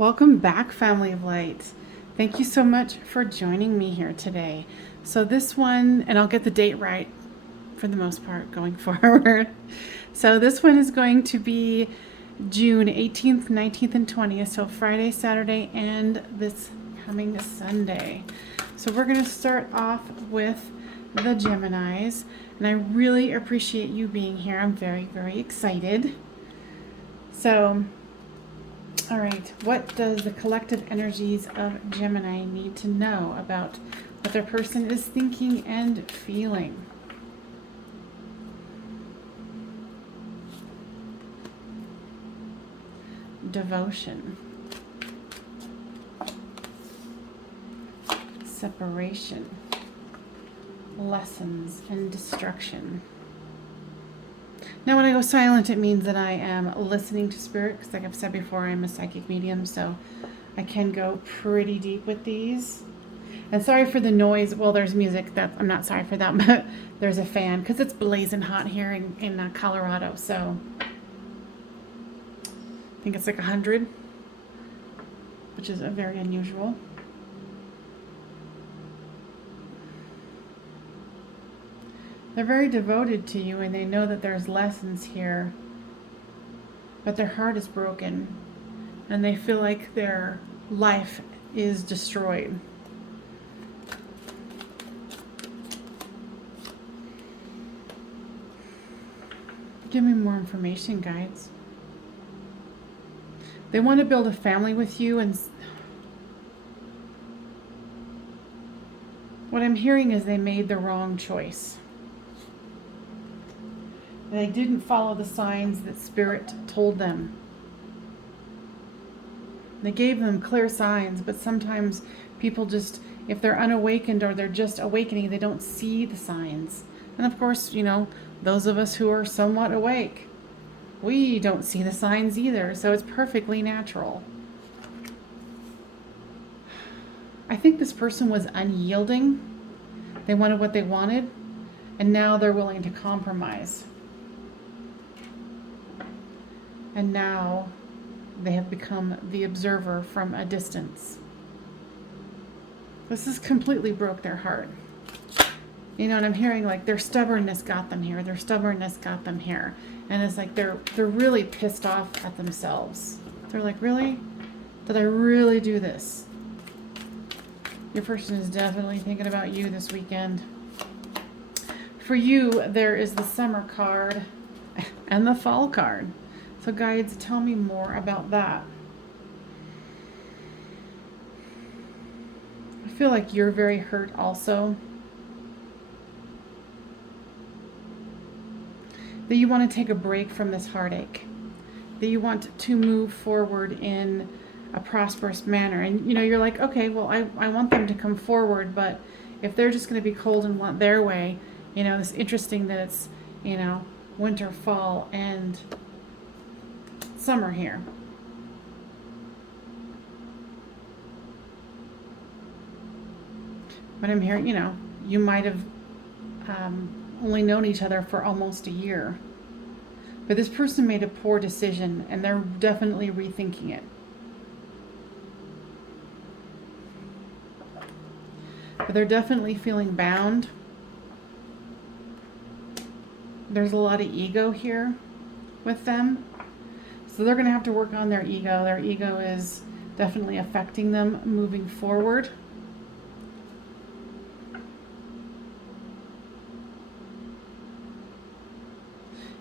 Welcome back, family of light. Thank you so much for joining me here today. So this one, and I'll get the date right for the most part going forward. So this one is going to be June 18th, 19th, and 20th. So Friday, Saturday, and this coming Sunday. So we're going to start off with the Geminis. And I really appreciate you being here. I'm very, very excited. So all right, what does the collective energies of Gemini need to know about what their person is thinking and feeling? Devotion. Separation. Lessons and destruction. Now, when I go silent, it means that I am listening to spirit, because like I've said before, I'm a psychic medium, so I can go pretty deep with these. And sorry for the noise. Well, there's music. I'm not sorry for that, but there's a fan, because it's blazing hot here in Colorado, so I think it's like 100, which is very unusual. They're very devoted to you, and they know that there's lessons here, but their heart is broken, and they feel like their life is destroyed. Give me more information, guides. They want to build a family with you, and what I'm hearing is they made the wrong choice. They didn't follow the signs that Spirit told them. They gave them clear signs, but sometimes people just, if they're unawakened or they're just awakening, they don't see the signs. And of course, you know, those of us who are somewhat awake, we don't see the signs either, so it's perfectly natural. I think this person was unyielding. They wanted what they wanted, and now they're willing to compromise. And now they have become the observer from a distance. This has completely broke their heart. You know, and I'm hearing like their stubbornness got them here. Their stubbornness got them here. And it's like they're really pissed off at themselves. They're like, really? Did I really do this? Your person is definitely thinking about you this weekend. For you, there is the summer card and the fall card. So guides, tell me more about that. I feel like you're very hurt also. That you want to take a break from this heartache. That you want to move forward in a prosperous manner. And you know, you're like, okay, well, I want them to come forward, but if they're just going to be cold and want their way, you know, it's interesting that it's, you know, winter, fall, and summer here. But I'm hearing, you know, you might have only known each other for almost a year. But this person made a poor decision, and they're definitely rethinking it. But they're definitely feeling bound. There's a lot of ego here with them. So they're going to have to work on their ego. Their ego is definitely affecting them moving forward.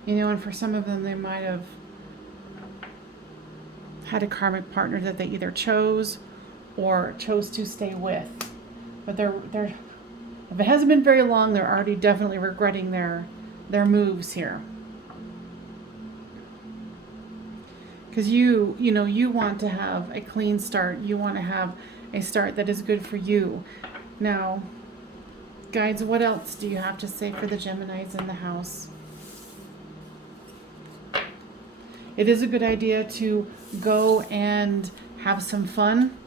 You know, and for some of them, they might have had a karmic partner that they either chose or chose to stay with. But they're if it hasn't been very long, they're already definitely regretting their moves here. Because you know, you want to have a clean start. You want to have a start that is good for you. Now, guides, what else do you have to say for the Geminis in the house? It is a good idea to go and have some fun,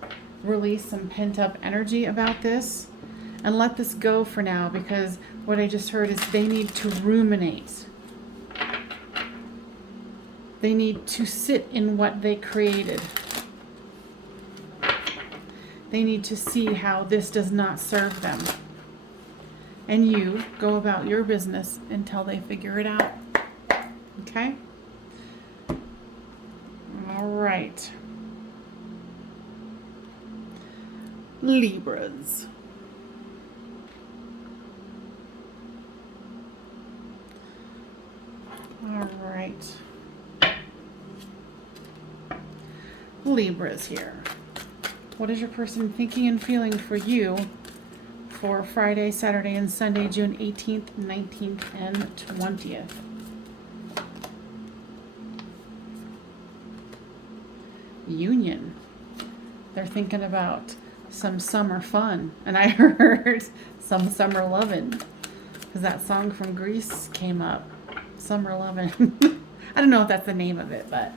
release some pent-up energy about this, and let this go for now, because what I just heard is they need to ruminate. They need to sit in what they created. They need to see how this does not serve them. And you go about your business until they figure it out. Okay? All right. Libras. All right. Libras here. What is your person thinking and feeling for you for Friday, Saturday, and Sunday, June 18th, 19th, and 20th? Union. They're thinking about some summer fun. And I heard some summer lovin', because that song from Greece came up. Summer lovin'. I don't know if that's the name of it, but...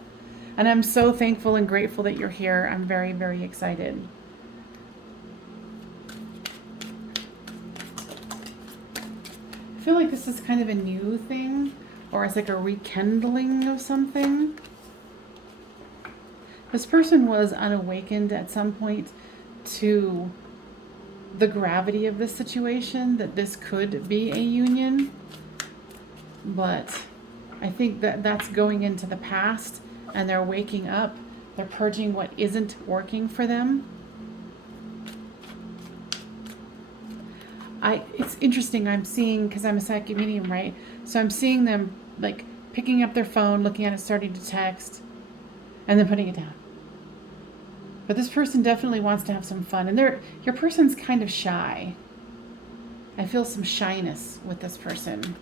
And I'm so thankful and grateful that you're here. I'm very, very excited. I feel like this is kind of a new thing, or it's like a rekindling of something. This person was unawakened at some point to the gravity of this situation, that this could be a union. But I think that that's going into the past, and they're waking up. They're purging what isn't working for them. It's interesting. I'm seeing, because I'm a psychic medium, right? So I'm seeing them like picking up their phone, looking at it, starting to text, and then putting it down. But this person definitely wants to have some fun. And your person's kind of shy. I feel some shyness with this person.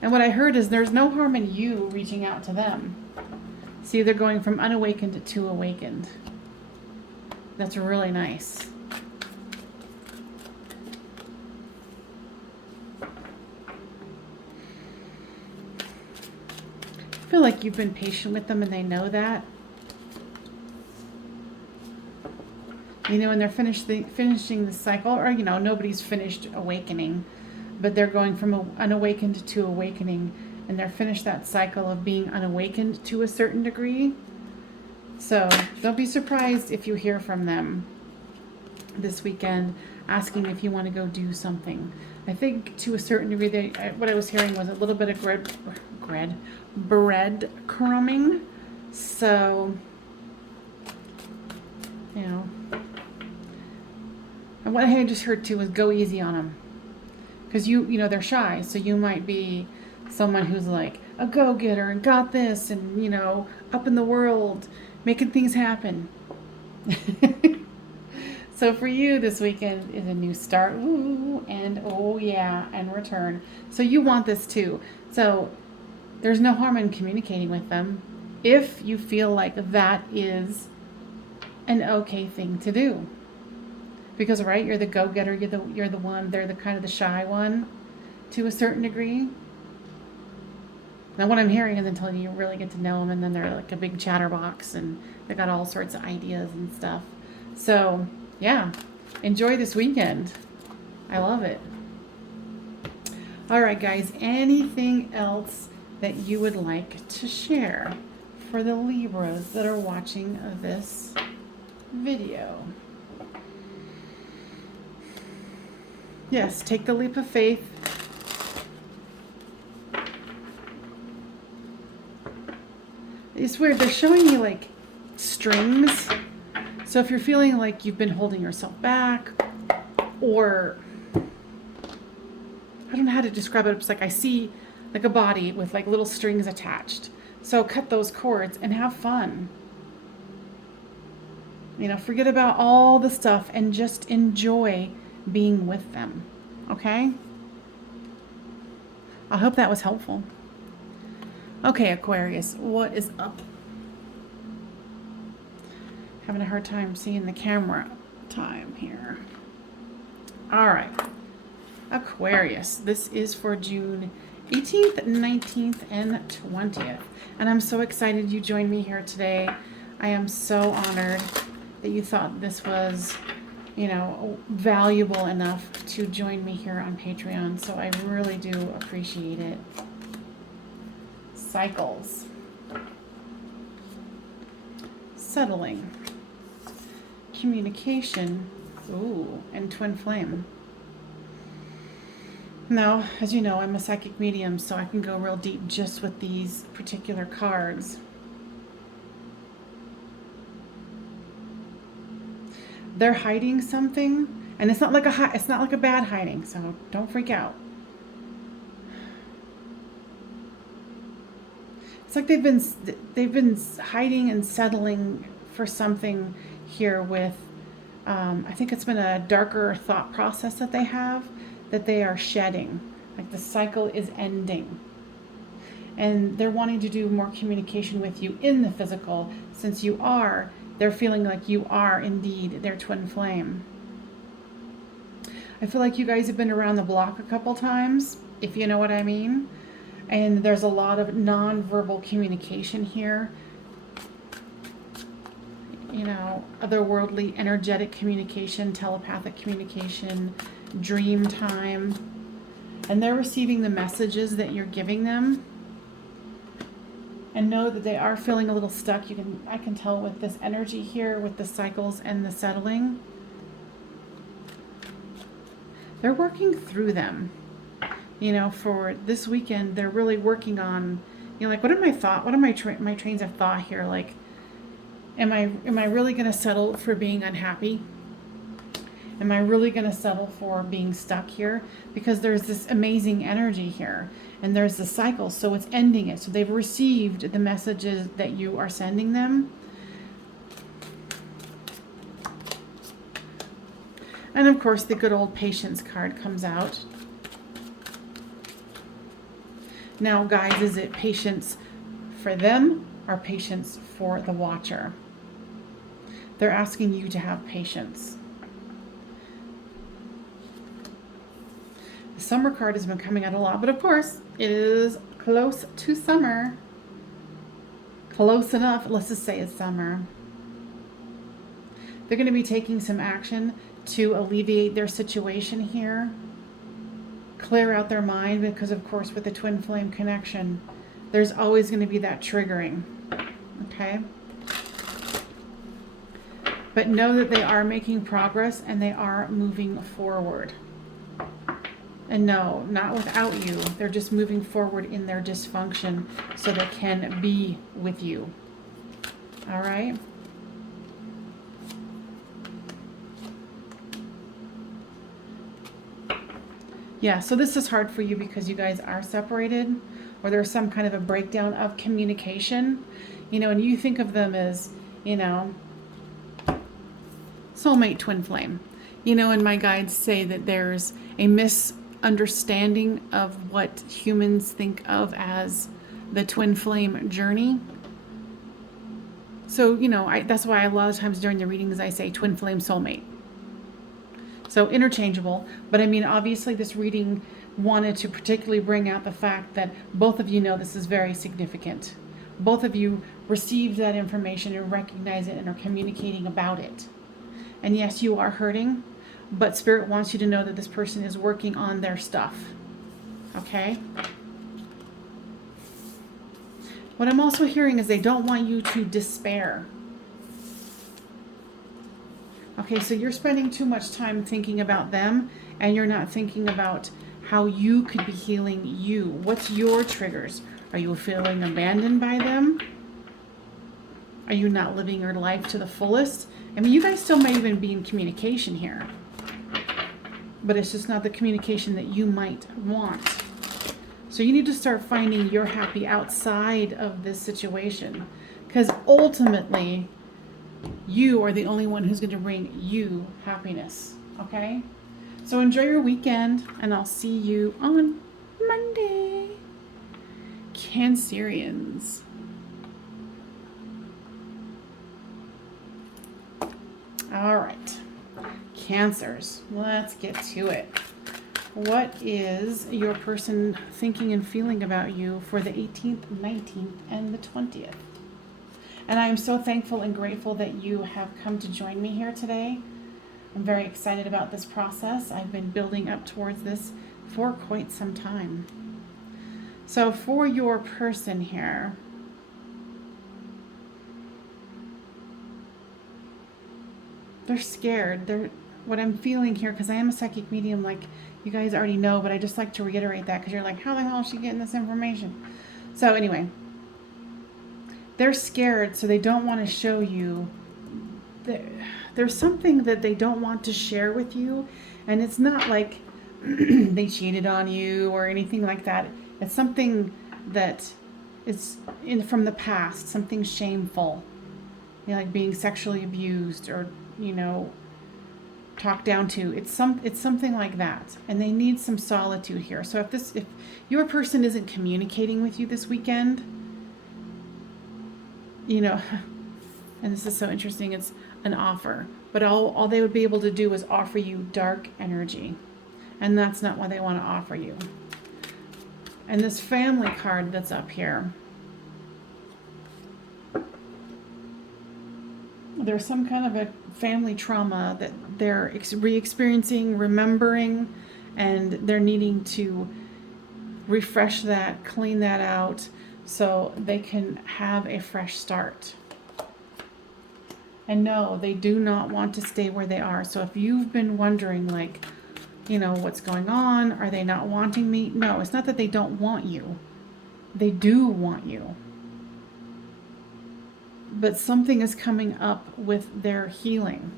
And what I heard is there's no harm in you reaching out to them. See, they're going from unawakened to awakened. That's really nice. I feel like you've been patient with them and they know that. You know, and they're finishing the cycle, or, you know, nobody's finished awakening, but they're going from unawakened to awakening, and they're finished that cycle of being unawakened to a certain degree. So don't be surprised if you hear from them this weekend asking if you want to go do something. I think to a certain degree, what I was hearing was a little bit of breadcrumbing. So, you know. And what I just heard too was go easy on them. Because you know, they're shy. So you might be someone who's like a go-getter and got this and, you know, up in the world, making things happen. So for you, this weekend is a new start. Ooh, and oh yeah, and return. So you want this too. So there's no harm in communicating with them if you feel like that is an okay thing to do. Because, right, you're the go-getter, you're the one, they're the kind of the shy one to a certain degree. Now what I'm hearing is until you really get to know them, and then they're like a big chatterbox and they got all sorts of ideas and stuff. So, yeah, enjoy this weekend. I love it. All right, guys, anything else that you would like to share for the Libras that are watching this video? Yes, take the leap of faith. It's weird. They're showing you like strings. So if you're feeling like you've been holding yourself back, or I don't know how to describe it. It's like I see like a body with like little strings attached. So cut those cords and have fun. You know, forget about all the stuff and just enjoy being with them. Okay? I hope that was helpful. Okay, Aquarius, what is up? Having a hard time seeing the camera time here. All right. Aquarius, this is for June 18th, 19th, and 20th. And I'm so excited you joined me here today. I am so honored that you thought this was, you know, valuable enough to join me here on Patreon. So I really do appreciate it. Cycles. Settling. communication. Ooh, and twin flame. Now, as you know, I'm a psychic medium, so I can go real deep just with these particular cards. They're hiding something, and it's not like a bad hiding, so don't freak out. It's like they've been hiding and settling for something here with I think it's been a darker thought process that they have, that they are shedding. Like the cycle is ending. And they're wanting to do more communication with you in the physical, since they're feeling like you are indeed their twin flame. I feel like you guys have been around the block a couple times, if you know what I mean. And there's a lot of non-verbal communication here. You know, otherworldly, energetic communication, telepathic communication, dream time. And they're receiving the messages that you're giving them. And know that they are feeling a little stuck. I can tell with this energy here, with the cycles and the settling. They're working through them. You know, for this weekend, they're really working on, you know, like, what are my trains of thought here? Like, am I really going to settle for being unhappy? Am I really going to settle for being stuck here? Because there's this amazing energy here, and there's the cycle, so it's ending it. So they've received the messages that you are sending them. And of course, the good old patience card comes out. Now, guys, is it patience for them or patience for the watcher? They're asking you to have patience. The summer card has been coming out a lot, but of course, it is close to summer. Close enough. Let's just say it's summer. They're going to be taking some action to alleviate their situation here. Clear out their mind, because of course with the twin flame connection, there's always going to be that triggering. Okay? But know that they are making progress and they are moving forward. And no, not without you. They're just moving forward in their dysfunction so they can be with you. All right? Yeah, so this is hard for you because you guys are separated, or there's some kind of a breakdown of communication. You know, and you think of them as, you know, soulmate twin flame. You know, and my guides say that there's a misunderstanding of what humans think of as the twin flame journey. So, you know, that's why a lot of times during the readings I say twin flame soulmate. So interchangeable, but I mean, obviously this reading wanted to particularly bring out the fact that both of you know this is very significant. Both of you received that information and recognize it and are communicating about it. And yes, you are hurting, but Spirit wants you to know that this person is working on their stuff. Okay? What I'm also hearing is they don't want you to despair. Okay, so you're spending too much time thinking about them, and you're not thinking about how you could be healing you. What's your triggers? Are you feeling abandoned by them? Are you not living your life to the fullest? I mean, you guys still may even be in communication here, but it's just not the communication that you might want. So you need to start finding your happy outside of this situation, because ultimately, you are the only one who's going to bring you happiness. Okay? So enjoy your weekend, and I'll see you on Monday. Cancerians. All right. Cancers. Let's get to it. What is your person thinking and feeling about you for the 18th, 19th, and the 20th? And I am so thankful and grateful that you have come to join me here today. I'm very excited about this process. I've been building up towards this for quite some time. So for your person here, they're scared. What I'm feeling here, because I am a psychic medium, like you guys already know, but I just like to reiterate that because you're like, how the hell is she getting this information? So anyway, they're scared, so they don't want to show you. There's something that they don't want to share with you, and it's not like they cheated on you or anything like that. It's something that is from the past, something shameful, like being sexually abused or talked down to. It's something like that, and they need some solitude here. So if your person isn't communicating with you this weekend, and this is so interesting, it's an offer, but all they would be able to do is offer you dark energy, and that's not what they want to offer you. And this family card that's up here, there's some kind of a family trauma that they're re-experiencing, remembering, and they're needing to refresh that, clean that out, so they can have a fresh start. And no, they do not want to stay where they are. So if you've been wondering, like, what's going on? Are they not wanting me? No, it's not that they don't want you. They do want you. But something is coming up with their healing.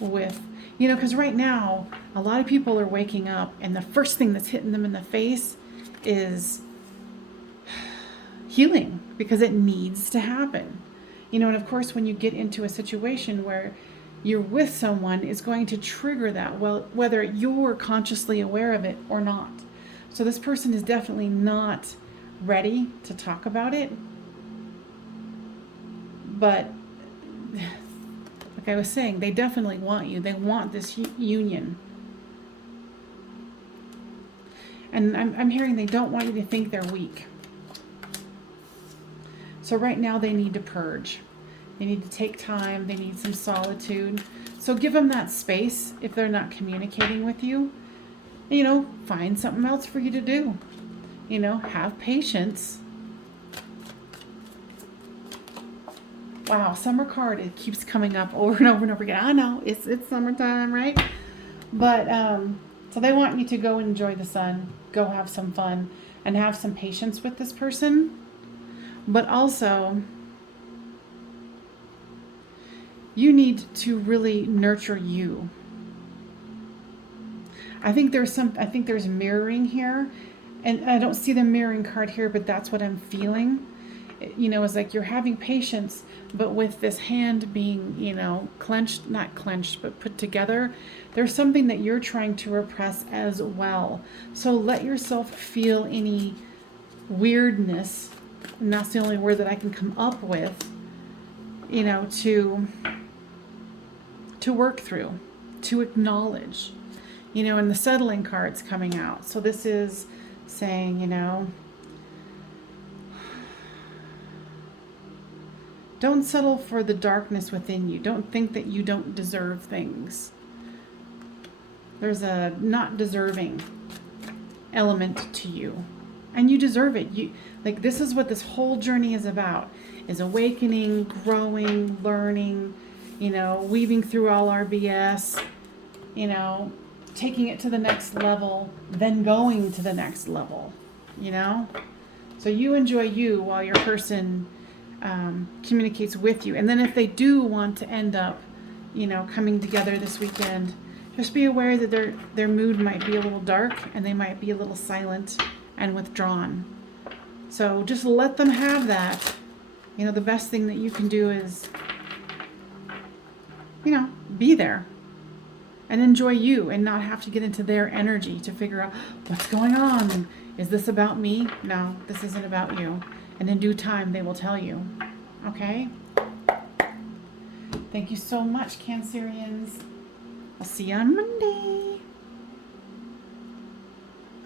Because right now, a lot of people are waking up, and the first thing that's hitting them in the face is healing, because it needs to happen. And of course, when you get into a situation where you're with someone, it's going to trigger that, well, whether you're consciously aware of it or not. So this person is definitely not ready to talk about it. But like I was saying, they definitely want you. They want this union. And I'm hearing they don't want you to think they're weak. So right now they need to purge. They need to take time. They need some solitude. So give them that space if they're not communicating with you. Find something else for you to do. Have patience. Wow, summer card, it keeps coming up over and over and over again. I know, it's summertime, right? But, so they want you to go enjoy the sun, go have some fun, and have some patience with this person. But also, you need to really nurture you. I think there's mirroring here, and I don't see the mirroring card here, but that's what I'm feeling. It's like you're having patience, but with this hand being, clenched, not clenched, but put together, there's something that you're trying to repress as well. So let yourself feel any weirdness, and that's the only word that I can come up with, to work through, to acknowledge, and the settling card's coming out. So this is saying, don't settle for the darkness within you. Don't think that you don't deserve things. There's a not deserving element to you, and you deserve it. This is what this whole journey is about, is awakening, growing, learning, weaving through all our BS, taking it to the next level, then going to the next level, So you enjoy you while your person communicates with you. And then if they do want to end up, coming together this weekend, just be aware that their mood might be a little dark, and they might be a little silent and withdrawn. So just let them have that. The best thing that you can do is, be there and enjoy you, and not have to get into their energy to figure out what's going on. Is this about me? No, this isn't about you. And in due time, they will tell you. Okay? Thank you so much, Cancerians. I'll see you on Monday.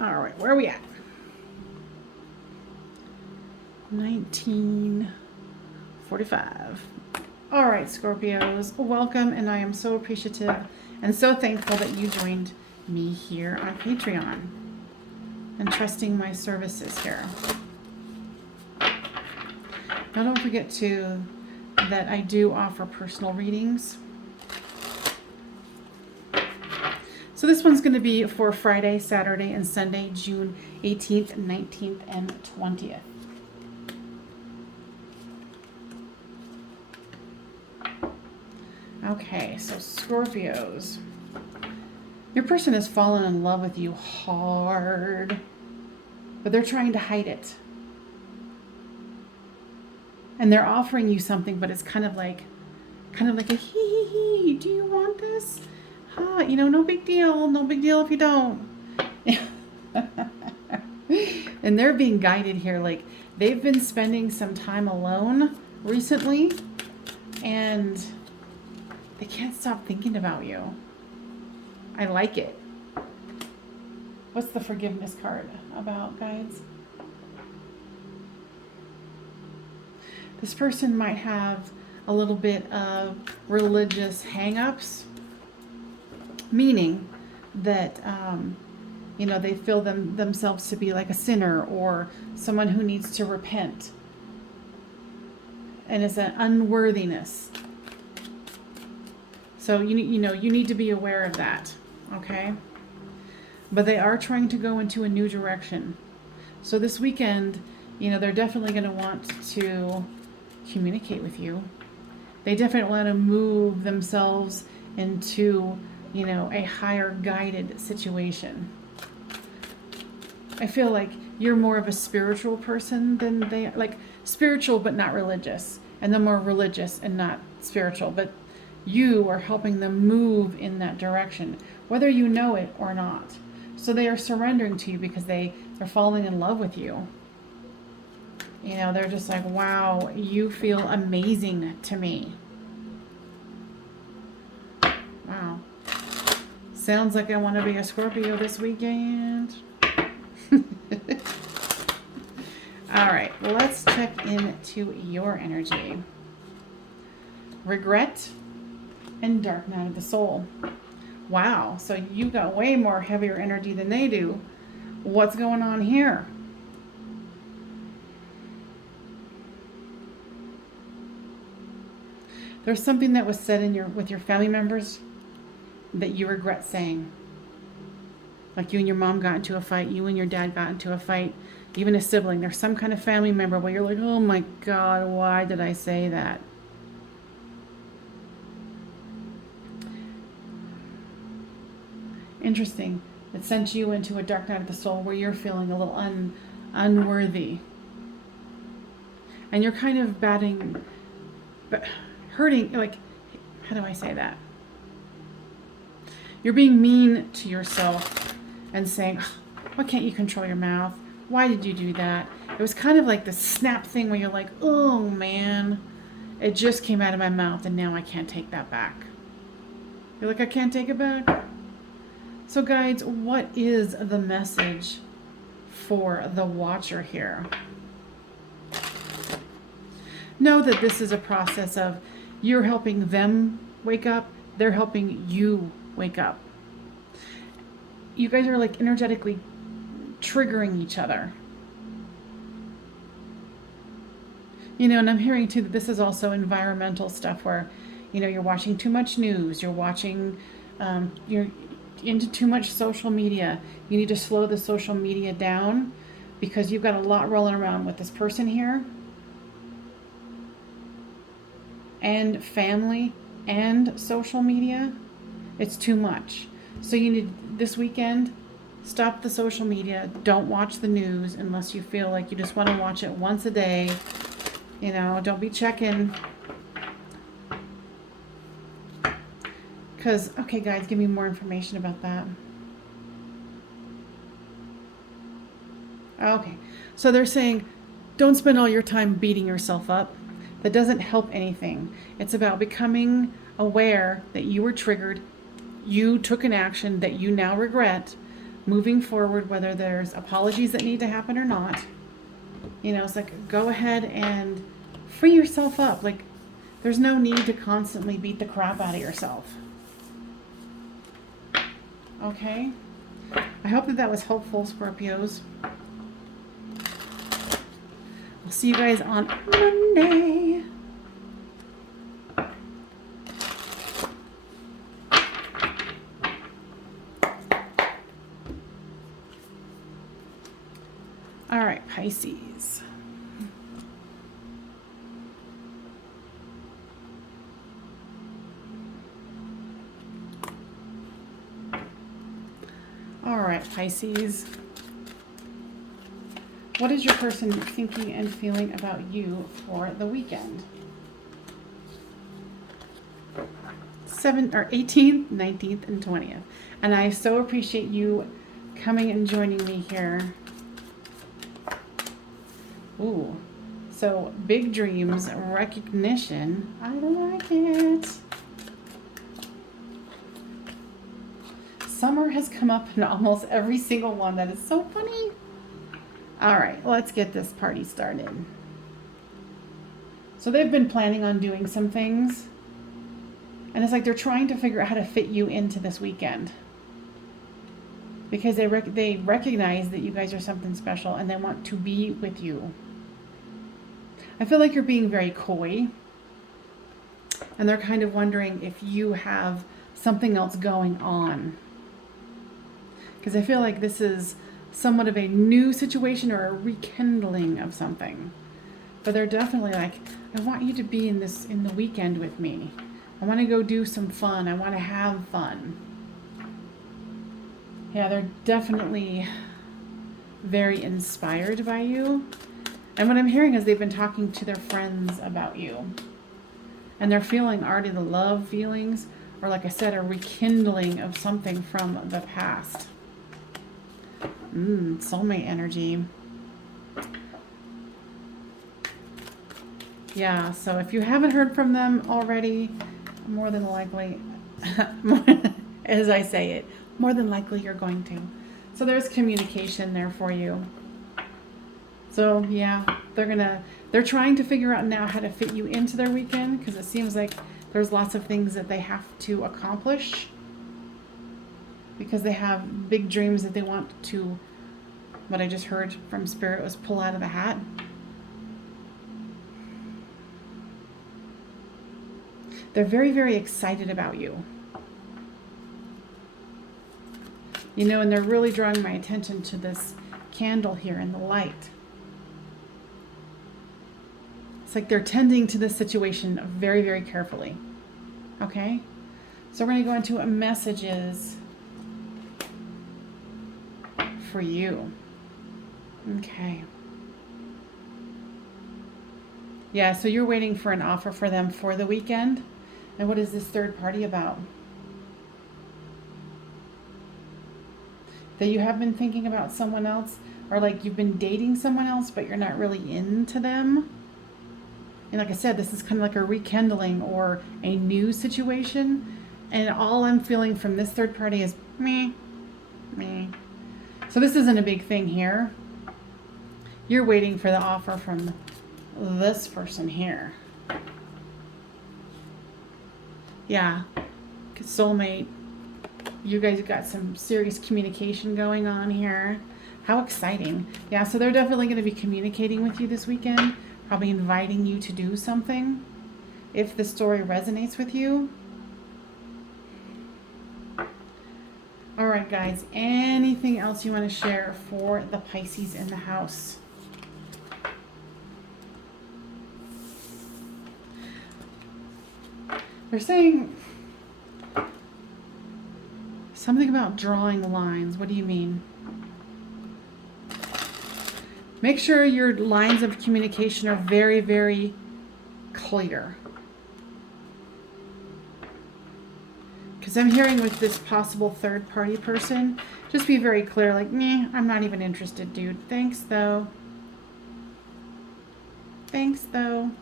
All right, where are we at? 1945. All right, Scorpios, welcome, and I am so appreciative and so thankful that you joined me here on Patreon and trusting my services here. Now, don't forget that I do offer personal readings. So this one's going to be for Friday, Saturday, and Sunday, June 18th, 19th, and 20th. Okay, so Scorpios. Your person has fallen in love with you hard, but they're trying to hide it. And they're offering you something, but it's kind of like a hee, do you want this? Huh, you know, no big deal if you don't. And they're being guided here, like they've been spending some time alone recently, and they can't stop thinking about you. I like it. What's the forgiveness card about, guys? This person might have a little bit of religious hang-ups, meaning that, you know, they feel themselves to be like a sinner or someone who needs to repent. And it's an unworthiness. So, you know, you need to be aware of that, okay? But they are trying to go into a new direction. So this weekend, you know, they're definitely going to want to communicate with you. They definitely want to move themselves into, you know, a higher guided situation. I feel like you're more of a spiritual person than they, like spiritual but not religious, and they're more religious and not spiritual, but you are helping them move in that direction, whether you know it or not. So they are surrendering to you because they're falling in love with you. You know, they're just like, wow, you feel amazing to me. Wow. Sounds like I want to be a Scorpio this weekend. All right, well, let's check into your energy. Regret and dark night of the soul. Wow, so you got way more heavier energy than they do. What's going on here? There's something that was said with your family members that you regret saying. Like you and your mom got into a fight, you and your dad got into a fight, even a sibling. There's some kind of family member where you're like, oh my God, why did I say that? Interesting. It sent you into a dark night of the soul where you're feeling a little unworthy. And you're kind of hurting, like, how do I say that? You're being mean to yourself and saying, oh, why can't you control your mouth? Why did you do that? It was kind of like the snap thing where you're like, oh man, it just came out of my mouth and now I can't take that back. You're like, I can't take it back? So guides, what is the message for the watcher here? Know that this is a process of you're helping them wake up, they're helping you wake up. You guys are like energetically triggering each other. You know, and I'm hearing too that this is also environmental stuff where, you know, you're watching too much news, you're watching, you're into too much social media. You need to slow the social media down because you've got a lot rolling around with this person here. And family and social media. It's too much. So you need, this weekend, stop the social media. Don't watch the news unless you feel like you just want to watch it once a day. You know, don't be checking. Because, okay, guys, give me more information about that. Okay, so they're saying, don't spend all your time beating yourself up. That doesn't help anything. It's about becoming aware that you were triggered, you took an action that you now regret, moving forward, whether there's apologies that need to happen or not. You know, it's like, go ahead and free yourself up. Like, there's no need to constantly beat the crap out of yourself. Okay? I hope that was helpful, Scorpios. I'll see you guys on Monday. Pisces. All right, Pisces. What is your person thinking and feeling about you for the weekend? 18th, 19th, and 20th. And I so appreciate you coming and joining me here. Ooh. So, big dreams, recognition. I like it. Summer has come up in almost every single one. That is so funny. All right, let's get this party started. So they've been planning on doing some things. And it's like they're trying to figure out how to fit you into this weekend. Because they recognize that you guys are something special and they want to be with you. I feel like you're being very coy. And they're kind of wondering if you have something else going on. Because I feel like this is somewhat of a new situation or a rekindling of something. But they're definitely like, I want you to be in the weekend with me. I want to go do some fun. I want to have fun. Yeah, they're definitely very inspired by you. And what I'm hearing is they've been talking to their friends about you. And they're feeling already the love feelings, or like I said, a rekindling of something from the past. Soulmate energy. Yeah, so if you haven't heard from them already, more than likely, as I say it, more than likely you're going to. So there's communication there for you. So yeah, they're trying to figure out now how to fit you into their weekend, because it seems like there's lots of things that they have to accomplish, because they have big dreams that they want to, what I just heard from Spirit was pull out of the hat. They're very, very excited about you. You know, and they're really drawing my attention to this candle here in the light. It's like they're tending to this situation very, very carefully. Okay? So we're going to go into messages for you. Okay. Yeah, so you're waiting for an offer for them for the weekend. And what is this third party about? That you have been thinking about someone else, or like you've been dating someone else, but you're not really into them. And like I said, this is kind of like a rekindling or a new situation. And all I'm feeling from this third party is meh. So this isn't a big thing here. You're waiting for the offer from this person here. Yeah, soulmate. You guys got some serious communication going on here. How exciting. Yeah, so they're definitely going to be communicating with you this weekend. Probably inviting you to do something. If the story resonates with you. All right, guys. Anything else you want to share for the Pisces in the house? They're saying something about drawing lines. What do you mean? Make sure your lines of communication are very, very clear. Because I'm hearing with this possible third party person, just be very clear, like, meh, I'm not even interested, dude. Thanks, though. Thanks, though.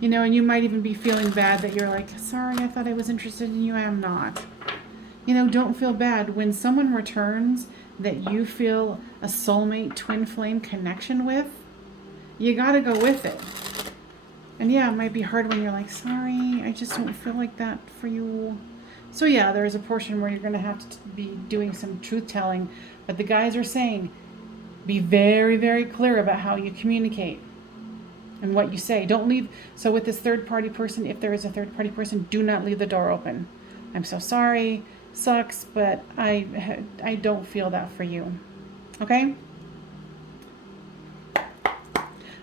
You know, and you might even be feeling bad that you're like, sorry, I thought I was interested in you. I am not. You know, don't feel bad. When someone returns that you feel a soulmate twin flame connection with, you got to go with it. And yeah, it might be hard when you're like, sorry, I just don't feel like that for you. So yeah, there's a portion where you're going to have to be doing some truth telling. But the guys are saying, be very, very clear about how you communicate and what you say. Don't leave. So with this third party person, if there is a third party person, do not leave the door open. I'm so sorry. Sucks, but I don't feel that for you. Okay?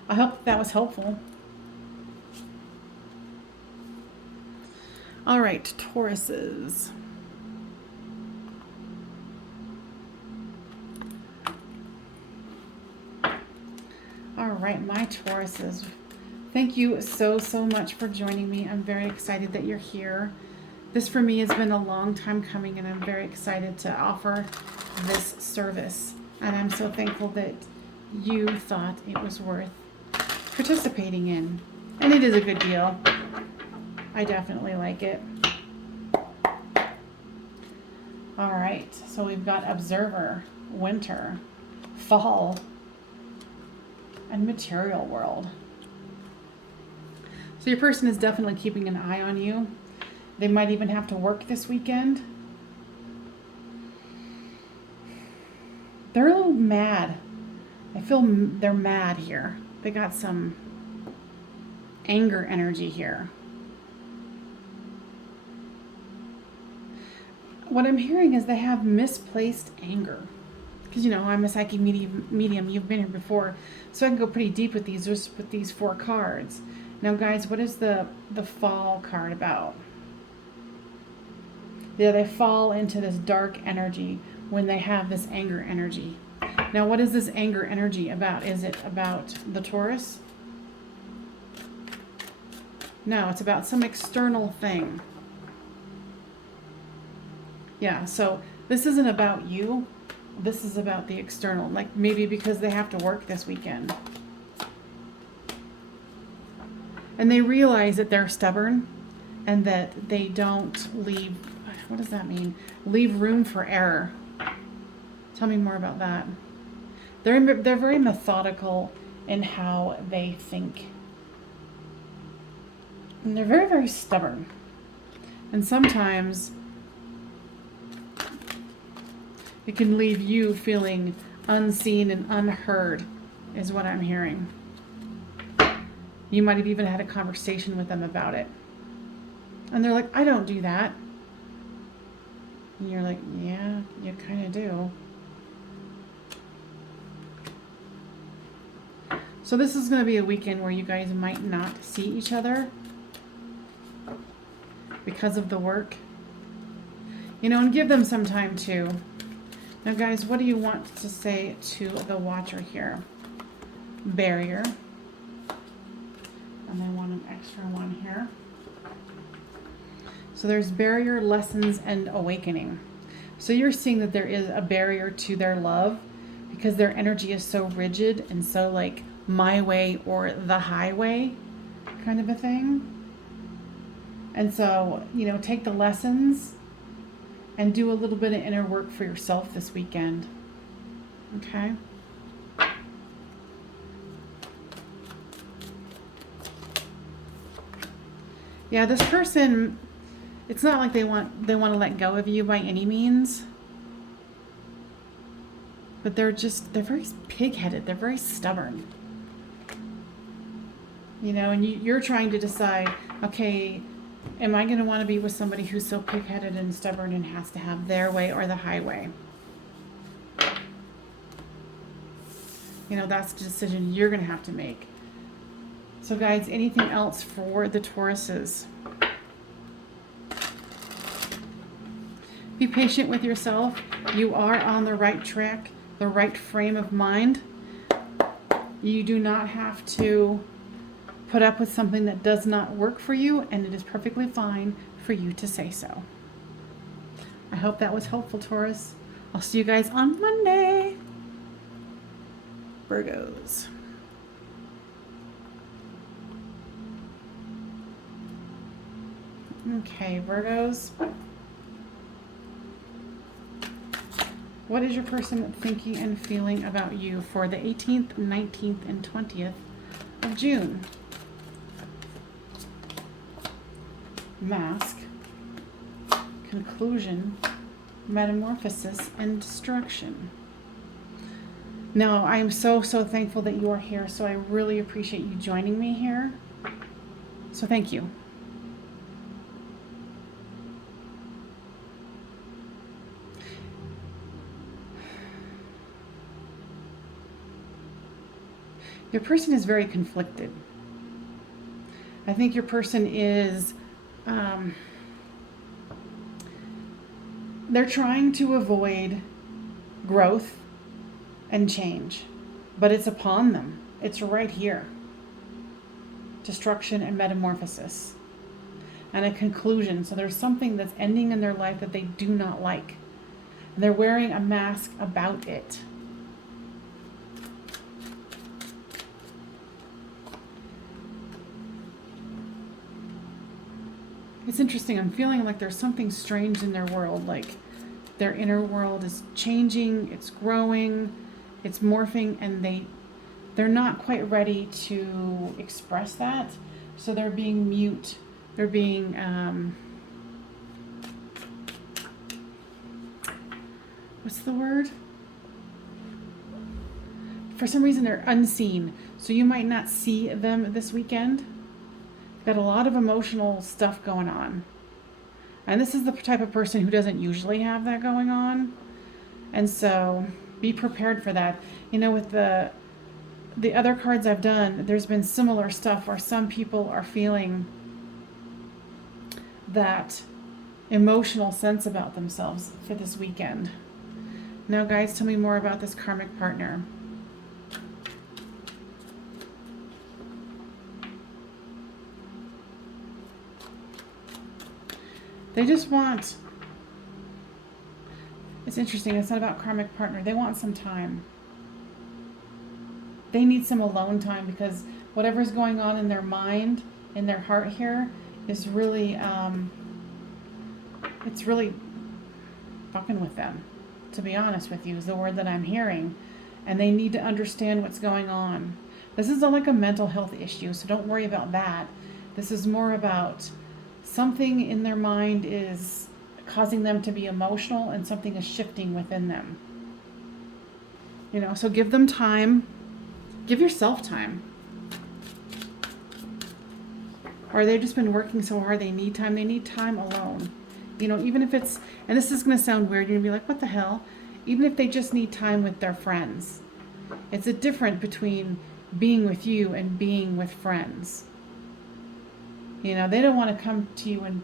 I hope that was helpful. All right, Tauruses. All right, my Tauruses. Thank you so much for joining me. I'm very excited that you're here. This for me has been a long time coming, and I'm very excited to offer this service. And I'm so thankful that you thought it was worth participating in. And it is a good deal. I definitely like it. All right, so we've got Observer, Winter, Fall, and Material World. So your person is definitely keeping an eye on you. They might even have to work this weekend. They're a little mad. I feel they're mad here. They got some anger energy here. What I'm hearing is they have misplaced anger. Because, you know, I'm a psychic medium. You've been here before. So I can go pretty deep with these, just with these 4 cards. Now, guys, what is the fall card about? Yeah, they fall into this dark energy when they have this anger energy. Now, what is this anger energy about? Is it about the Taurus? No, it's about some external thing. Yeah, so this isn't about you. This is about the external. Like maybe because they have to work this weekend. And they realize that they're stubborn and that they don't leave, what does that mean? Leave room for error. Tell me more about that. They're very methodical in how they think. And they're very stubborn. And sometimes it can leave you feeling unseen and unheard, is what I'm hearing. You might have even had a conversation with them about it. And they're like, I don't do that. And you're like, yeah, you kind of do. So this is going to be a weekend where you guys might not see each other because of the work. You know, and give them some time too. Now guys, what do you want to say to the watcher here? Barrier. And I want an extra one here. So there's barrier, lessons, and awakening. So you're seeing that there is a barrier to their love because their energy is so rigid and so like my way or the highway kind of a thing. And so, you know, take the lessons and do a little bit of inner work for yourself this weekend. Okay? Yeah, this person, it's not like they want to let go of you by any means. But they're very pig-headed. They're very stubborn. You know, and you're trying to decide, okay, am I going to want to be with somebody who's so pig-headed and stubborn and has to have their way or the highway? You know, that's the decision you're going to have to make. So guys, anything else for the Tauruses? Be patient with yourself. You are on the right track, the right frame of mind. You do not have to put up with something that does not work for you, and it is perfectly fine for you to say so. I hope that was helpful, Taurus. I'll see you guys on Monday. Virgos. Okay, Virgos. What is your person thinking and feeling about you for the 18th, 19th, and 20th of June? Mask, conclusion, metamorphosis, and destruction. Now, I am so thankful that you are here, so I really appreciate you joining me here. So thank you. Your person is very conflicted. I think your person is, they're trying to avoid growth and change, but it's upon them. It's right here. Destruction and metamorphosis and a conclusion. So there's something that's ending in their life that they do not like. And they're wearing a mask about it. It's interesting. I'm feeling like there's something strange in their world, like their inner world is changing, it's growing, it's morphing, and they're not quite ready to express that. So they're being mute. They're being what's the word? For some reason they're unseen. So you might not see them this weekend. Got a lot of emotional stuff going on. And this is the type of person who doesn't usually have that going on. And so be prepared for that. You know, with the other cards I've done, there's been similar stuff where some people are feeling that emotional sense about themselves for this weekend. Now, guys, tell me more about this karmic partner. They just want, it's interesting, it's not about karmic partner. They want some time. They need some alone time because whatever's going on in their mind, in their heart here, is really, it's really fucking with them, to be honest with you, is the word that I'm hearing. And they need to understand what's going on. This is like a mental health issue, so don't worry about that. This is more about something in their mind is causing them to be emotional and something is shifting within them. You know, so give them time. Give yourself time. Or they've just been working so hard, they need time. They need time alone. You know, even if it's, and this is going to sound weird, you're going to be like, what the hell? Even if they just need time with their friends. It's a difference between being with you and being with friends. You know, they don't want to come to you and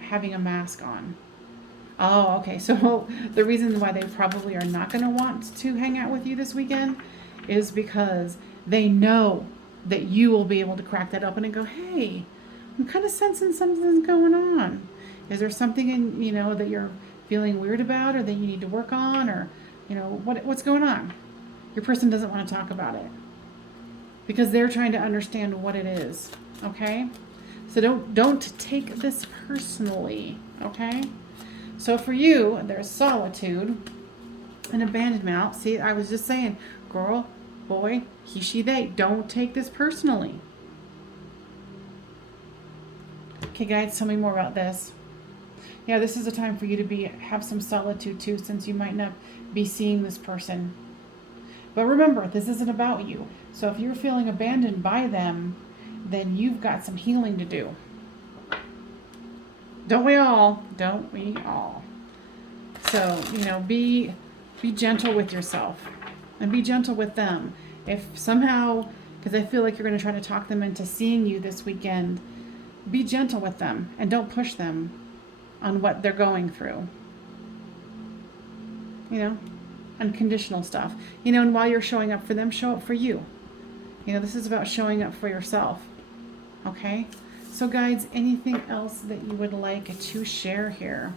having a mask on. Oh, okay. So the reason why they probably are not going to want to hang out with you this weekend is because they know that you will be able to crack that open and go, hey, I'm kind of sensing something's going on. Is there something in, you know, that you're feeling weird about or that you need to work on, or, you know, what's going on? Your person doesn't want to talk about it because they're trying to understand what it is. Okay? So don't take this personally, okay? So for you, there's solitude and abandonment. See, I was just saying, girl, boy, he, she, they, don't take this personally. Okay, guys, tell me more about this. Yeah, this is a time for you to have some solitude too, since you might not be seeing this person. But remember, this isn't about you. So if you're feeling abandoned by them, then you've got some healing to do. Don't we all? Don't we all? So, you know, be gentle with yourself and be gentle with them. If somehow, because I feel like you're going to try to talk them into seeing you this weekend, be gentle with them and don't push them on what they're going through. You know, unconditional stuff. You know, and while you're showing up for them, show up for you. You know, this is about showing up for yourself. Okay? So, guys, anything else that you would like to share here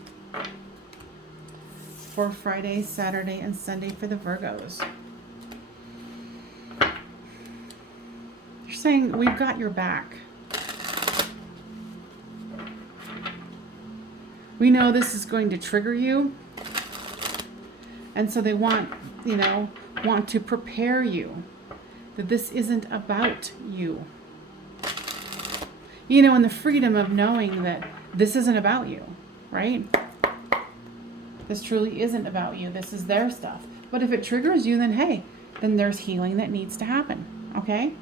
for Friday, Saturday, and Sunday for the Virgos? You're saying, we've got your back. We know this is going to trigger you. And so they want to prepare you that this isn't about you. You know, and the freedom of knowing that this isn't about you, right? This truly isn't about you. This is their stuff. But if it triggers you, then hey, then there's healing that needs to happen, okay?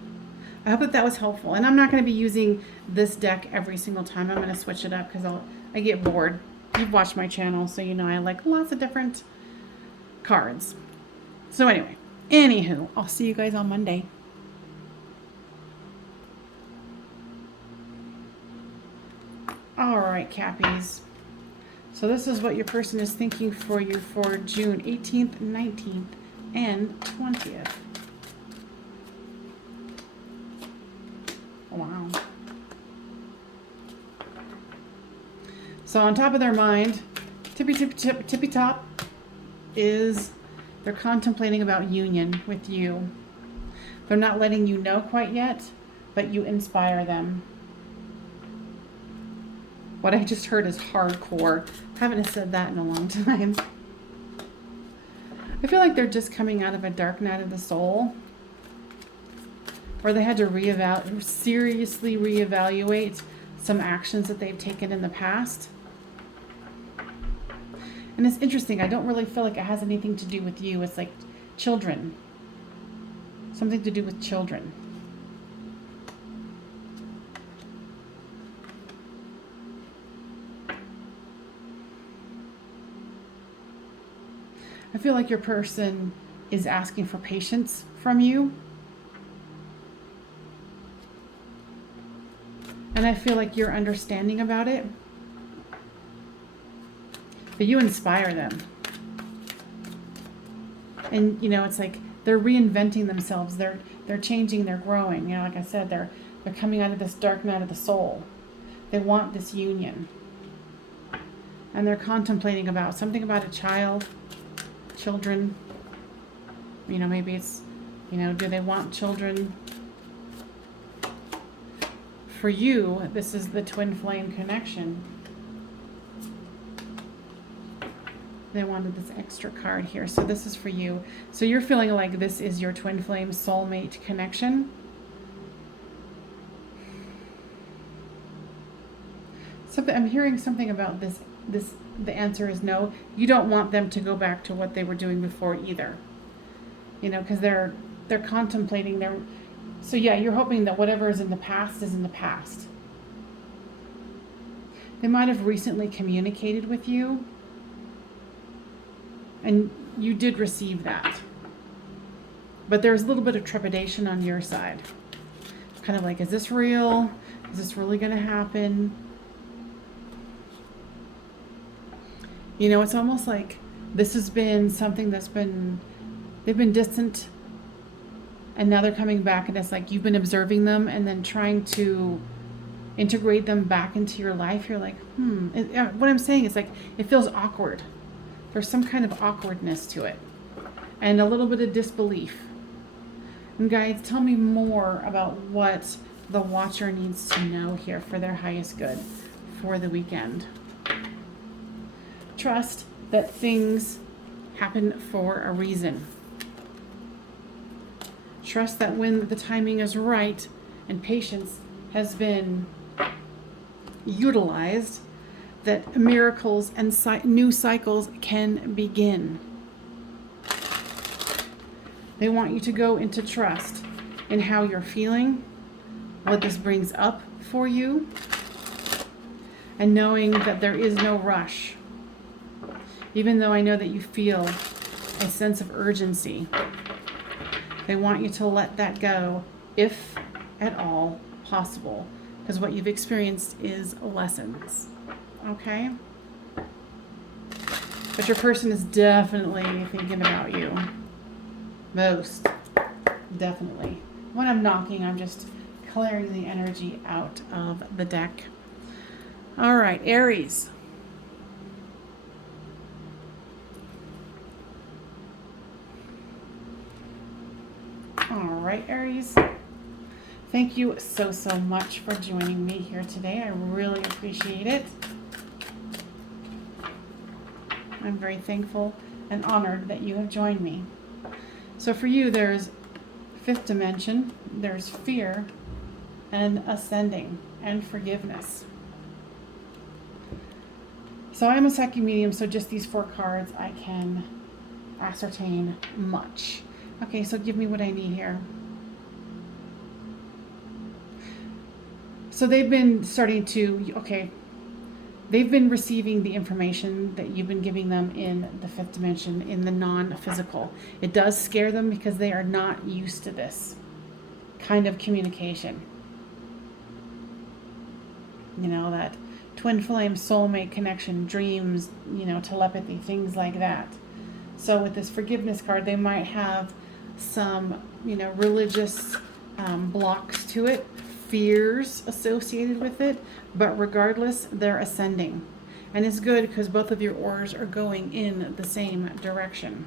I hope that was helpful. And I'm not going to be using this deck every single time. I'm going to switch it up because I get bored. You've watched my channel, so you know I like lots of different cards. So anyway, anywho, I'll see you guys on Monday. right, Cappies. So this is what your person is thinking for you for June 18th, 19th, and 20th. Wow. So on top of their mind, tippy top is they're contemplating about union with you. They're not letting you know quite yet, but you inspire them. What I just heard is hardcore. I haven't said that in a long time. I feel like they're just coming out of a dark night of the soul, or they had to seriously reevaluate some actions that they've taken in the past. And it's interesting, I don't really feel like it has anything to do with you. It's like children. Something to do with children. I feel like your person is asking for patience from you. And I feel like you're understanding about it. But you inspire them. And you know, it's like they're reinventing themselves. They're changing, they're growing. You know, like I said, they're coming out of this dark night of the soul. They want this union. And they're contemplating about something about a child, children. You know, maybe it's, you know, do they want children? For you, this is the twin flame connection. They wanted this extra card here. So this is for you. So you're feeling like this is your twin flame soulmate connection. Something, I'm hearing something about this. The answer is no. You don't want them to go back to what they were doing before either. You know, because they're contemplating their. So yeah, you're hoping that whatever is in the past is in the past. They might have recently communicated with you, and you did receive that. But there's a little bit of trepidation on your side. Kind of like, is this real? Is this really going to happen? You know, it's almost like this has been something that's been, they've been distant, and now they're coming back, and it's like you've been observing them and then trying to integrate them back into your life. You're like, what I'm saying is like, it feels awkward. There's some kind of awkwardness to it and a little bit of disbelief. And guys, tell me more about what the watcher needs to know here for their highest good for the weekend. Trust that things happen for a reason. Trust that when the timing is right and patience has been utilized, that miracles and new cycles can begin. They want you to go into trust in how you're feeling, what this brings up for you, and knowing that there is no rush. Even though I know that you feel a sense of urgency, they want you to let that go, if at all possible, because what you've experienced is lessons. Okay? But your person is definitely thinking about you. Most definitely. When I'm knocking, I'm just clearing the energy out of the deck. All right, Aries. All right, Aries. Thank you so much for joining me here today. I really appreciate it. I'm very thankful and honored that you have joined me. So for you, there's fifth dimension, there's fear, and ascending, and forgiveness. So I'm a psychic medium, so just these 4 cards, I can ascertain much. Okay, so give me what I need here. So they've been starting to, they've been receiving the information that you've been giving them in the 5th dimension, in the non-physical. It does scare them because they are not used to this kind of communication. You know, that twin flame, soulmate connection, dreams, telepathy, things like that. So with this forgiveness card, they might have some, religious blocks to it, fears associated with it, but regardless, they're ascending. And it's good because both of your oars are going in the same direction.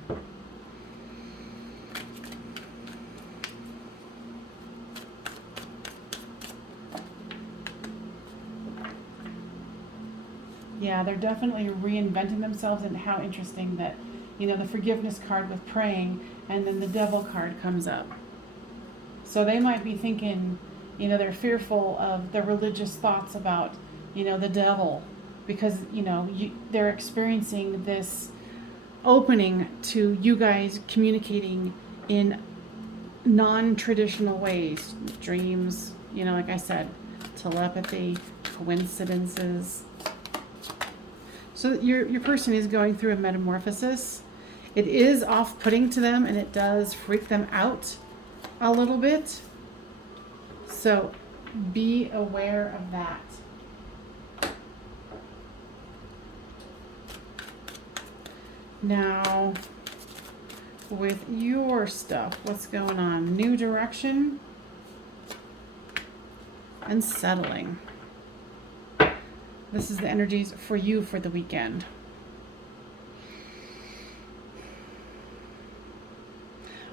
Yeah, they're definitely reinventing themselves, and how interesting that, the forgiveness card with praying, and then the devil card comes up. So they might be thinking, they're fearful of the religious thoughts about, the devil, because, they're experiencing this opening to you guys communicating in non-traditional ways. Dreams, like I said, telepathy, coincidences. So your person is going through a metamorphosis. It is off-putting to them, and it does freak them out a little bit. So be aware of that. Now, with your stuff, what's going on? New direction and settling. This is the energies for you for the weekend.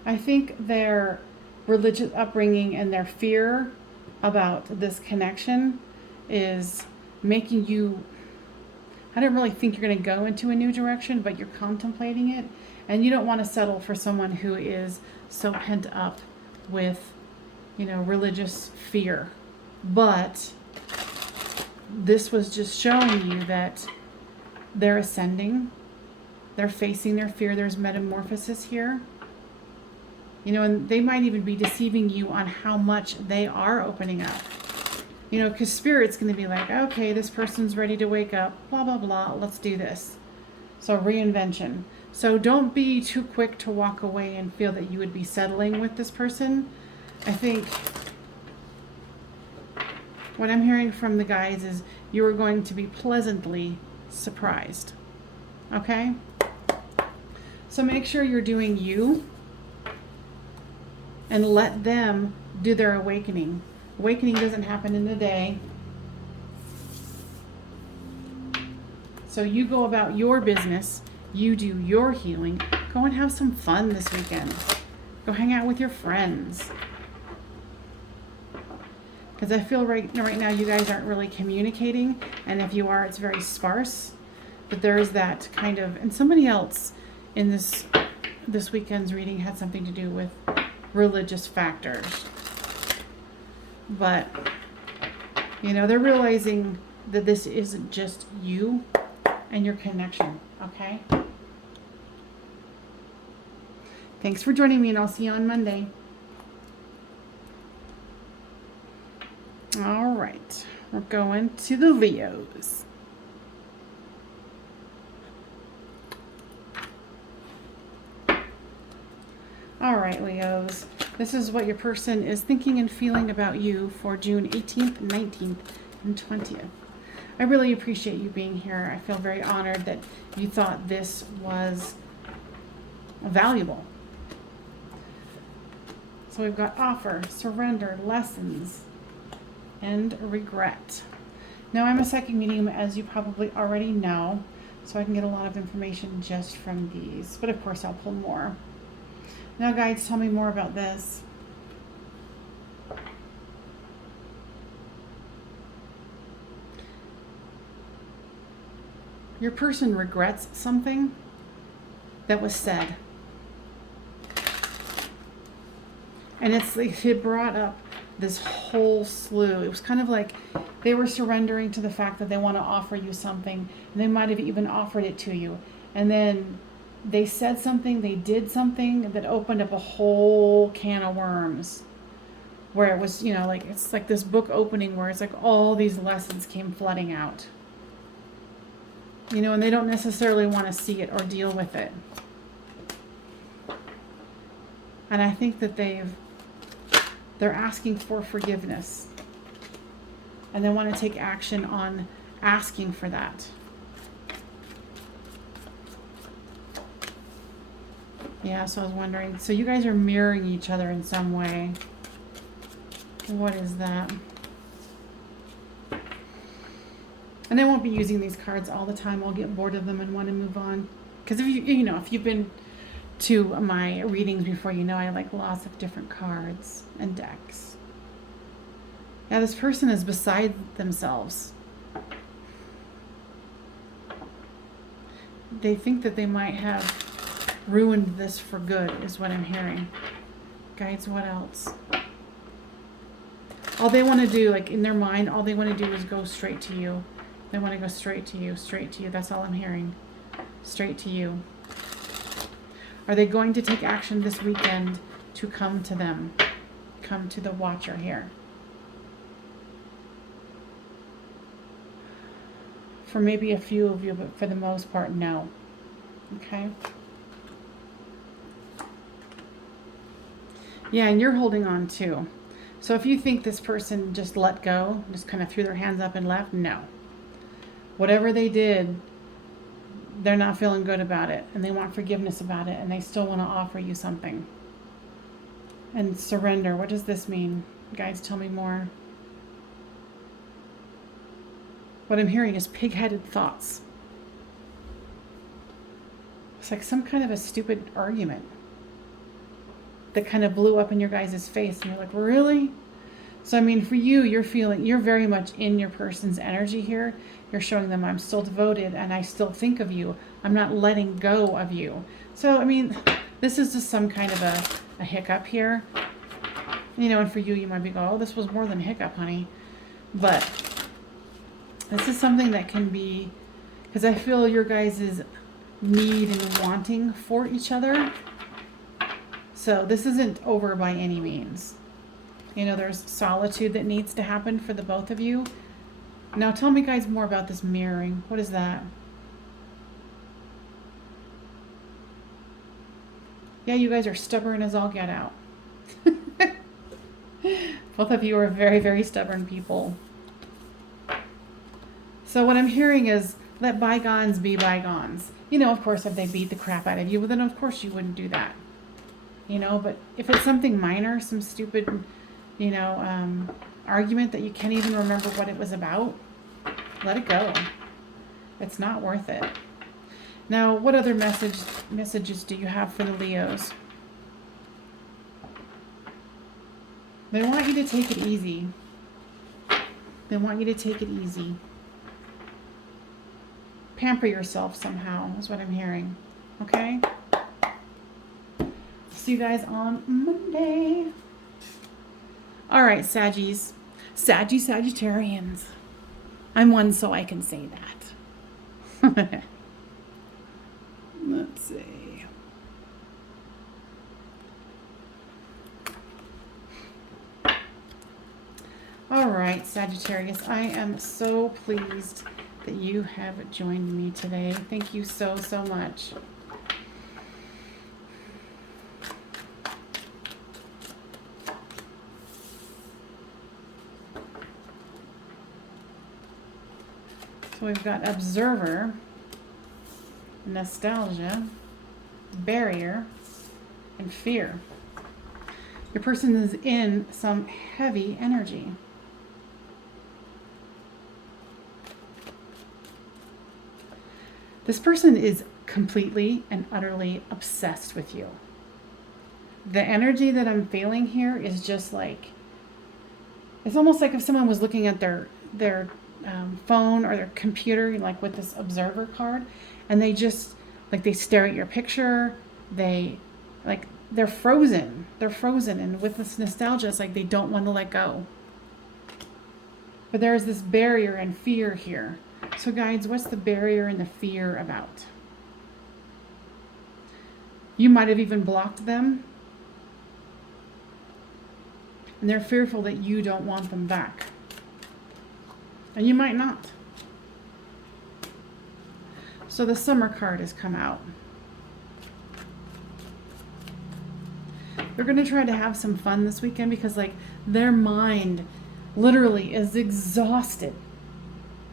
I think their religious upbringing and their fear about this connection is making you, I don't really think you're going to go into a new direction, but you're contemplating it, and you don't want to settle for someone who is so pent up with, religious fear. But this was just showing you that they're ascending, they're facing their fear, there's metamorphosis here. And they might even be deceiving you on how much they are opening up. Because Spirit's going to be like, okay, this person's ready to wake up, blah, blah, blah, let's do this. So reinvention. So don't be too quick to walk away and feel that you would be settling with this person. I think what I'm hearing from the guys is you are going to be pleasantly surprised. Okay? So make sure you're doing you, and let them do their awakening. Awakening doesn't happen in a day. So you go about your business, you do your healing. Go and have some fun this weekend. Go hang out with your friends. Because I feel right now you guys aren't really communicating, and if you are, it's very sparse. But there is that kind of, and somebody else in this weekend's reading had something to do with religious factors. But, they're realizing that this isn't just you and your connection, okay? Thanks for joining me, and I'll see you on Monday. All right, we're going to the Leos. All right, Leos, this is what your person is thinking and feeling about you for June 18th, 19th, and 20th. I really appreciate you being here. I feel very honored that you thought this was valuable. So we've got offer, surrender, lessons, and regret. Now, I'm a psychic medium, as you probably already know, so I can get a lot of information just from these. But of course, I'll pull more. Now, guides, tell me more about this. Your person regrets something that was said. And it's like it brought up this whole slew. It was kind of like they were surrendering to the fact that they want to offer you something, and they might have even offered it to you. And then they said something, they did something that opened up a whole can of worms, where it was, like it's like this book opening where it's like all these lessons came flooding out. And they don't necessarily want to see it or deal with it. And I think that they're asking for forgiveness, and they want to take action on asking for that. Yeah, so I was wondering. So you guys are mirroring each other in some way. What is that? And I won't be using these cards all the time. I'll get bored of them and want to move on. Because if if you've been to my readings before, you know I like lots of different cards and decks. Yeah, this person is beside themselves. They think that they might have ruined this for good, is what I'm hearing. Guides, what else? All they want to do, like in their mind, all they want to do is go straight to you. They want to go straight to you, straight to you. That's all I'm hearing. Straight to you. Are they going to take action this weekend to come to them? Come to the watcher here. For maybe a few of you, but for the most part, no. Okay? Yeah, and you're holding on too. So if you think this person just let go, just kind of threw their hands up and left, no. Whatever they did, they're not feeling good about it, and they want forgiveness about it, and they still want to offer you something. And surrender, what does this mean? Guys, tell me more. What I'm hearing is pig-headed thoughts. It's like some kind of a stupid argument that kind of blew up in your guys' face, and you're like, really? So I mean, for you, you're very much in your person's energy here. You're showing them, I'm still devoted and I still think of you. I'm not letting go of you. So I mean, this is just some kind of a hiccup here. And for you, you might be going, oh, this was more than a hiccup, honey. But this is something that can be, because I feel your guys' need and wanting for each other. So this isn't over by any means. There's solitude that needs to happen for the both of you. Now tell me, guys, more about this mirroring. What is that? Yeah, you guys are stubborn as all get out. Both of you are very, very stubborn people. So what I'm hearing is let bygones be bygones. Of course, if they beat the crap out of you, well, then of course you wouldn't do that. But if it's something minor, some stupid, argument that you can't even remember what it was about, let it go. It's not worth it. Now, what other messages do you have for the Leos? They want you to take it easy. They want you to take it easy. Pamper yourself somehow, is what I'm hearing. Okay? See you guys on Monday. All right, Saggies. Sagittarians. I'm one, so I can say that. Let's see. All right, Sagittarius. I am so pleased that you have joined me today. Thank you so, so much. So we've got observer, nostalgia, barrier, and fear. Your person is in some heavy energy. This person is completely and utterly obsessed with you. The energy that I'm feeling here is just like, it's almost like if someone was looking at their phone or their computer, like with this observer card, and they just, like, they stare at your picture, they're frozen. They're frozen, and with this nostalgia, it's like they don't want to let go. But there's this barrier and fear here. So guides, what's the barrier and the fear about? You might have even blocked them, and they're fearful that you don't want them back. And you might not. So the summer card has come out. They're going to try to have some fun this weekend because, like, their mind literally is exhausted.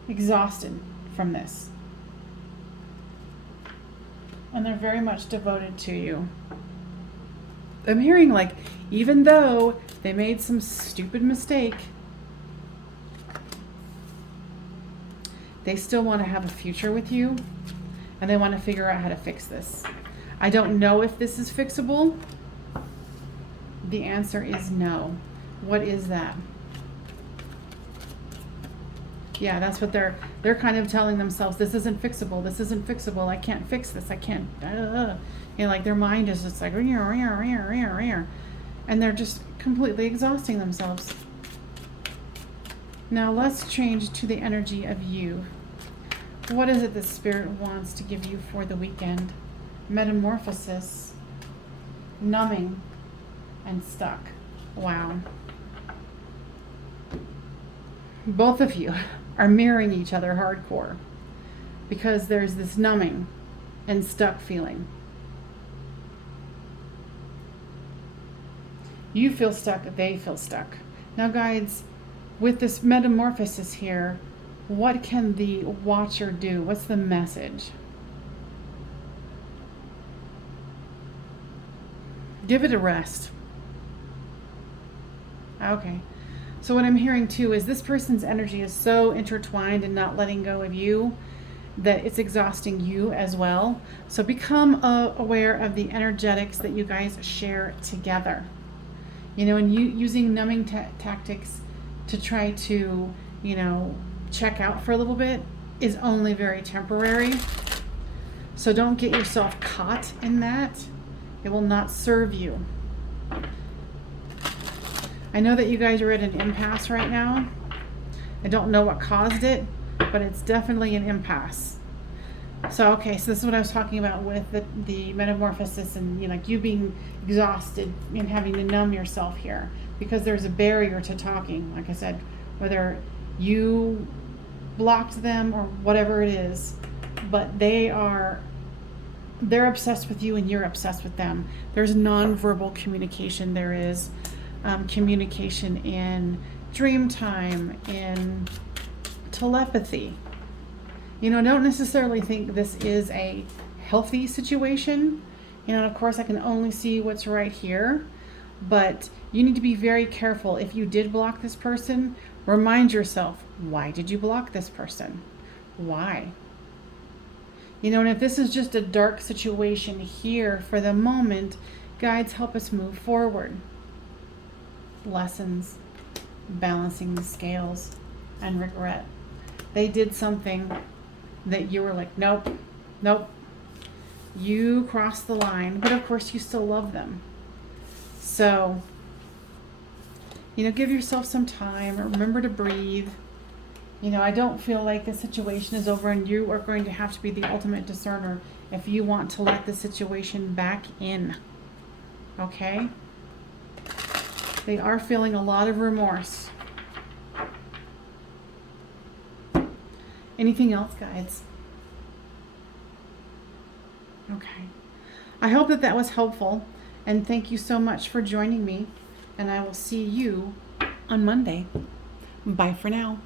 exhausted from this. And they're very much devoted to you. I'm hearing like, even though they made some stupid mistake, they still want to have a future with you, and they want to figure out how to fix this. I don't know if this is fixable. The answer is no. What is that? Yeah, that's what they're kind of telling themselves. This isn't fixable. This isn't fixable. I can't fix this. I can't. You know, like their mind is just like, and they're just completely exhausting themselves. Now let's change to the energy of you. What is it that Spirit wants to give you for the weekend? Metamorphosis, numbing, and stuck. Wow. Both of you are mirroring each other hardcore because there's this numbing and stuck feeling. You feel stuck, they feel stuck. Now guides, with this metamorphosis here, what can the watcher do? What's the message? Give it a rest. Okay. So what I'm hearing too is this person's energy is so intertwined and not letting go of you that it's exhausting you as well. So become aware of the energetics that you guys share together. You know, and you using numbing tactics to try to, you know, check out for a little bit is only very temporary. So don't get yourself caught in that. It will not serve you. I know that you guys are at an impasse right now. I don't know what caused it, but it's definitely an impasse. So, okay, so this is what I was talking about with the metamorphosis and, you know, like you being exhausted and having to numb yourself here because there's a barrier to talking. Like I said, whether you blocked them or whatever it is, but they're obsessed with you and you're obsessed with them. There's nonverbal communication. There is communication in dream time, in telepathy. You know, I don't necessarily think this is a healthy situation. You know, and of course I can only see what's right here, but you need to be very careful. If you did block this person, remind yourself, why did you block this person? Why? You know, and if this is just a dark situation here for the moment, guides help us move forward. Lessons, balancing the scales, and regret. They did something that you were like, nope, nope. You crossed the line, but of course you still love them. So, you know, give yourself some time. Remember to breathe. You know, I don't feel like the situation is over and you are going to have to be the ultimate discerner if you want to let the situation back in. Okay? They are feeling a lot of remorse. Anything else, guides? Okay. I hope that was helpful, and thank you so much for joining me, and I will see you on Monday. Bye for now.